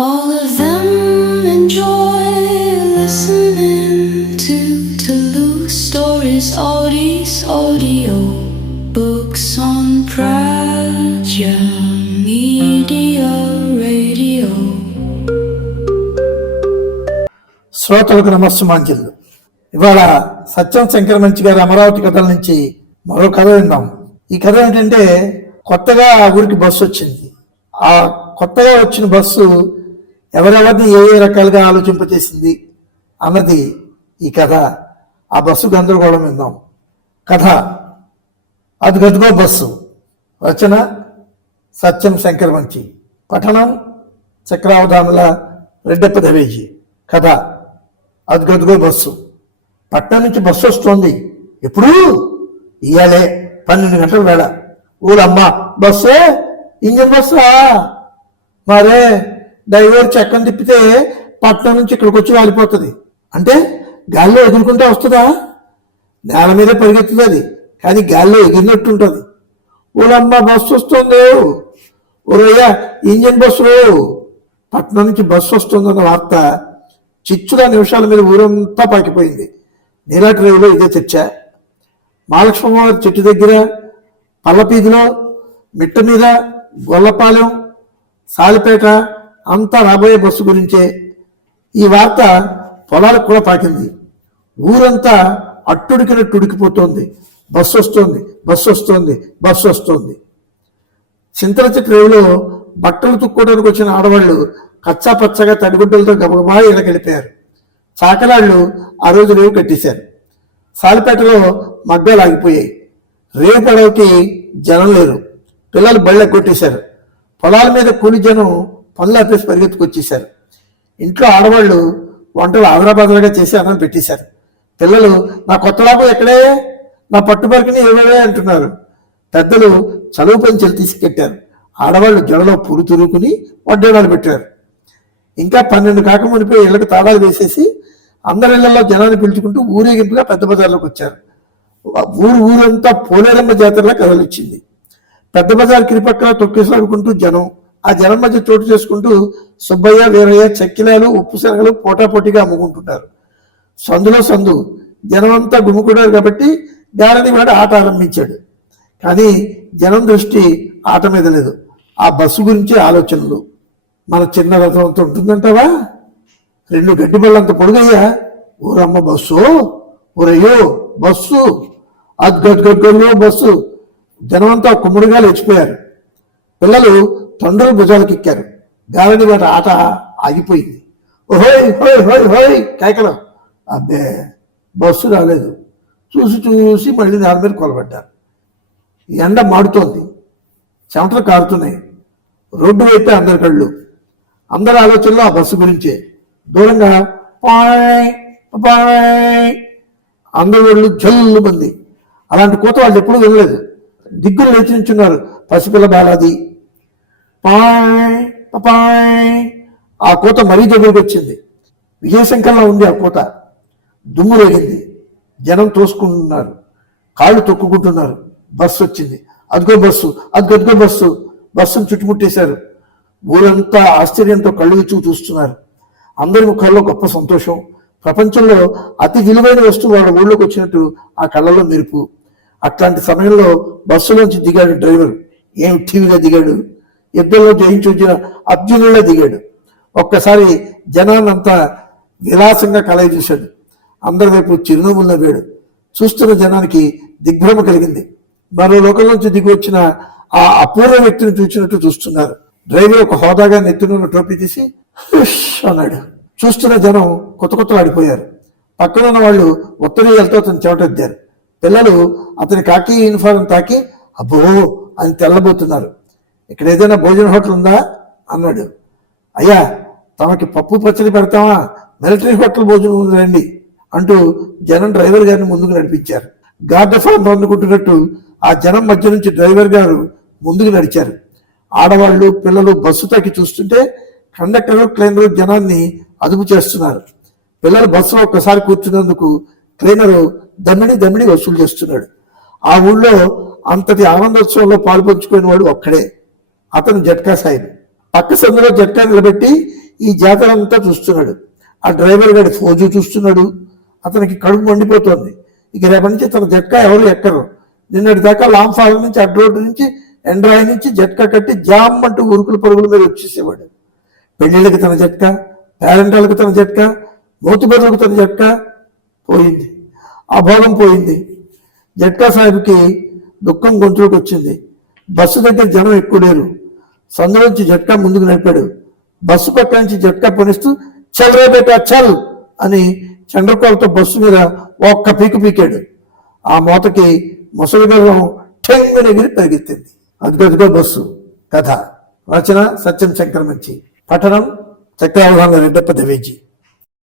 All of them enjoy listening to Toulouse stories, oldies, audio books on Praja Media Radio. శ్రోతలకు నమస్సుమాంజలు. ఇవాళ సత్యం శంకర్ మంచి గారి అమరావతి కథల నుంచి మరో కథ విన్నాం ఈ కథ ఏంటంటే కొత్తగా ఆ ఊరికి బస్సు వచ్చింది. ఆ కొత్తగా వచ్చిన బస్సు ఎవరెవరిని ఏ ఏ రకాలుగా ఆలోచింపచేసింది అన్నది ఈ కథ. ఆ బస్సు గందరగోళం విందాం. కథ. అది గదిగో బస్సు. రచన సత్యం శంకర్ మంచి పఠనం చక్రావధానుల రెడ్డప్ప దవేజీ కథ. అదిగదిగో బస్సు. పట్నం నుంచి బస్సు వస్తోంది. ఎప్పుడు? ఇయ్యాలే పన్నెండు గంటల వేళ. ఊరమ్మ బస్సే? ఇంజన్ బస్సా? మరే? డ్రైవర్ చక్కని తిప్పితే పట్నం నుంచి ఇక్కడికి వచ్చి వాలిపోతుంది. అంటే గాల్లో ఎగురుకుంటే వస్తుందా? నేల మీద పరిగెత్తుంది అది. కానీ గాల్లో ఎగిరినట్టు ఉంటుంది. ఊరమ్మ బస్సు వస్తుంది. ఊరయ్య ఇంజన్ బస్సు. పట్నం నుంచి బస్సు వస్తుందన్న వార్త చిచ్చుల నిమిషాల మీద ఊరంతా పాకిపోయింది. నీలా డ్రైవ్లో ఇదే చర్చ. మహాలక్ష్మమ్మ చెట్టు దగ్గర పల్లపీదిలో మిట్ట మీద గొల్లపాలెం సాలిపేట అంతా రాబోయే బస్సు గురించే. ఈ వార్త పొలాలకు కూడా పాకింది. ఊరంతా అట్టుడికినట్టు ఉడికిపోతోంది బస్సు వస్తోంది బస్సు వస్తోంది బస్సు వస్తోంది. చింతల చెట్టు రేవులో బట్టలు తుక్కోవడానికి వచ్చిన ఆడవాళ్ళు కచ్చా పచ్చగా తడిగుడ్డలతో గబగబా ఇళ్ళకెళ్ళిపోయారు. చాకలాళ్ళు ఆ రోజు రేవు కట్టేశారు. సాలిపేటలో మగ్గాలు ఆగిపోయాయి. రేవు పడవకి జనం లేరు. పిల్లలు బళ్ళెక్కొట్టేశారు. కొట్టేశారు పొలాల మీద కూలి జనం పనులు ఆపేసి పరిగెత్తుకొచ్చేశారు. ఇంట్లో ఆడవాళ్ళు వంటలు ఆదరాబాదలుగా చేసి అన్నం పెట్టేశారు. పిల్లలు నా కొత్త లాభం ఎక్కడే? నా పట్టుబరికిని ఏమేవే అంటున్నారు. పెద్దలు చదువు పంచెలు తీసుకెట్టారు. ఆడవాళ్ళు జడలో పురు తురుకుని వడ్డేవాళ్ళు పెట్టారు. ఇంకా పన్నెండు కాక మునిపోయి ఇళ్ళకు తాళాలు వేసేసి అందరి ఇళ్ళలో జనాన్ని పిలుచుకుంటూ ఊరేగింపుగా పెద్ద బజార్లోకి వచ్చారు. ఊరు ఊరంతా పోలేరమ్మ జాతరలో కదలిచ్చింది పెద్ద బజార్ కిరిపక్కల తొక్కేసాడుకుంటూ జనం ఆ జనం మధ్య చోటు చేసుకుంటూ సుబ్బయ్య వీరయ్య చెక్కిలాలు ఉప్పు శనగలు పోటాపోటీగా అమ్ముకుంటున్నారు సందులో సందు జనమంతా గుమ్ముకున్నారు కాబట్టి గారని వాడు ఆట ఆరంభించాడు. కానీ జనం దృష్టి ఆట మీద లేదు. ఆ బస్సు గురించి ఆలోచనలు. మన చిన్న రథం అంత ఉంటుందంటావా? రెండు గడ్డి బళ్ళంత పొడుగయ్యా. ఊరమ్మ బస్సు ఊరయ్యో బస్సు అద్గద్గడ్గల్లో బస్సు. జనమంతా కుమ్ముడుగా లేచిపోయారు. పిల్లలు తొందరగా భుజాలకు ఎక్కారు. గాలని వాటి ఆట ఆగిపోయింది. ఓహోయ్ హోయ్ హోయ్ హోయ్ కేకలం. అబ్బే బస్సు రాలేదు. చూసి చూసి మళ్ళీ దాని మీద కొలబడ్డారు. ఎండ మాడుతోంది. చెమటలు కారుతున్నాయి. రోడ్డు వైపే అందరి కళ్ళు. అందరి ఆలోచనలో ఆ బస్సు గురించే. దూరంగా పాయ్ పాయ్. అందరి వాళ్ళు జల్లు మంది అలాంటి కూత వాళ్ళు ఎప్పుడూ వినలేదు. దిగ్గులు లేచి నించున్నారు. పసిపిల్ల బాలాది పాయ్ పాయ్ ఆ కోత మరీ దగ్గరికి వచ్చింది. విజయశంకర్లో ఉంది ఆ కోత. దుమ్ము రేగింది. జనం తోసుకుంటున్నారు. కాళ్ళు తొక్కుకుంటున్నారు. బస్సు వచ్చింది. అదిగో బస్సు అదిగో అదిగో బస్సు. బస్సును చుట్టుముట్టేశారు. ఊరంతా ఆశ్చర్యంతో కళ్ళు విచ్చు చూస్తున్నారు. అందరి ముఖాల్లో గొప్ప సంతోషం. ప్రపంచంలో అతి విలువైన వస్తువు వాళ్ళ ఊళ్ళోకి వచ్చినట్టు ఆ కళ్ళలో మెరుపు. అట్లాంటి సమయంలో బస్సులోంచి దిగాడు డ్రైవర్. ఏం టీవీగా దిగాడు? యుద్ధంలో జయించి వచ్చిన అర్జునుడే దిగాడు. ఒక్కసారి జనాన్నంతా విలాసంగా కలయ చూశాడు. అందరి వైపు చిరునవ్వులు నవ్వాడు. చూస్తున్న జనానికి దిగ్భ్రమ కలిగింది. మరో లోకం నుంచి దిగి వచ్చిన ఆ అపూర్వ వ్యక్తిని చూసినట్టు చూస్తున్నారు. డ్రైవర్ ఒక హోదాగా నెత్తినున్న టోపీ తీసి అన్నాడు. చూస్తున్న జనం కొత్త కొత్తలాడిపోయారు పక్కన ఉన్న వాళ్ళు ఉత్తరీయాలతో అతను చెమటెద్దారు పిల్లలు అతని కాకి యూనిఫారం తాకి అబ్బో అని తెల్లబోతున్నారు. ఇక్కడ ఏదైనా భోజన హోటల్ ఉందా? అన్నాడు. అయ్యా తమకి పప్పు పచ్చడి పెడతామా? మిలిటరీ హోటల్ భోజనం ఉంది రండి అంటూ జనం డ్రైవర్ గారిని ముందుకు నడిపించారు. గార్డ్ ఫామ్ అందుకుంటున్నట్టు ఆ జనం మధ్య నుంచి డ్రైవర్ గారు ముందుకు నడిచారు. ఆడవాళ్ళు పిల్లలు బస్సు తాకి చూస్తుంటే కండక్టర్ క్లీనర్ జనాన్ని అదుపు చేస్తున్నారు. పిల్లలు బస్సులో ఒక్కసారి కూర్చున్నందుకు క్లీనరు దమ్మిడి దమ్మిడి వసూలు చేస్తున్నాడు. ఆ ఊళ్ళో అంతటి ఆనందోత్సవంలో పాల్పంచుకునే వాడు ఒక్కడే. అతను జట్కా సాహిబ్ పక్క సందులో జట్కా నిలబెట్టి ఈ జాతర అంతా చూస్తున్నాడు. ఆ డ్రైవర్ గారి ఫోజు చూస్తున్నాడు. అతనికి కడుపు మండిపోతుంది. ఇక రేపటి నుంచి తన జట్కా ఎవరు ఎక్కరు. నిన్నటి దాకా లాంగ్ నుంచి అడ్ రోడ్డు నుంచి ఎండ్రాయి నుంచి జట్కా కట్టి జామ్ అంటూ ఉరుకుల పరుగుల మీద వచ్చేసేవాడు. పెళ్ళిళ్ళకి తన జట్కా పేరెంటాలకు తన జట్కా మోతుబరులకు తన జట్కా పోయింది. ఆ భోగం పోయింది. జట్కా సాహిబ్కి దుఃఖం గొంతులోకి వచ్చింది. బస్సు దగ్గర జనం ఎక్కువ లేరు. సందులోంచి జట్కా ముందుకు నడిపాడు. బస్సు పక్క నుంచి జట్కా పనిస్తూ చల్ రే బేటా చల్ అని చంద్రకోలతో బస్సు మీద ఒక్క పీకు పీకాడు. ఆ మూతకి ముసలి గర్వం టెంగుని ఎగిరి పరిగెత్తింది. అదిగదిగో బస్సు కథ. రచన సత్యం శంకర్ మంచి. పఠనం చక్రావధాన రెడ్డప్ప దేవేజీ.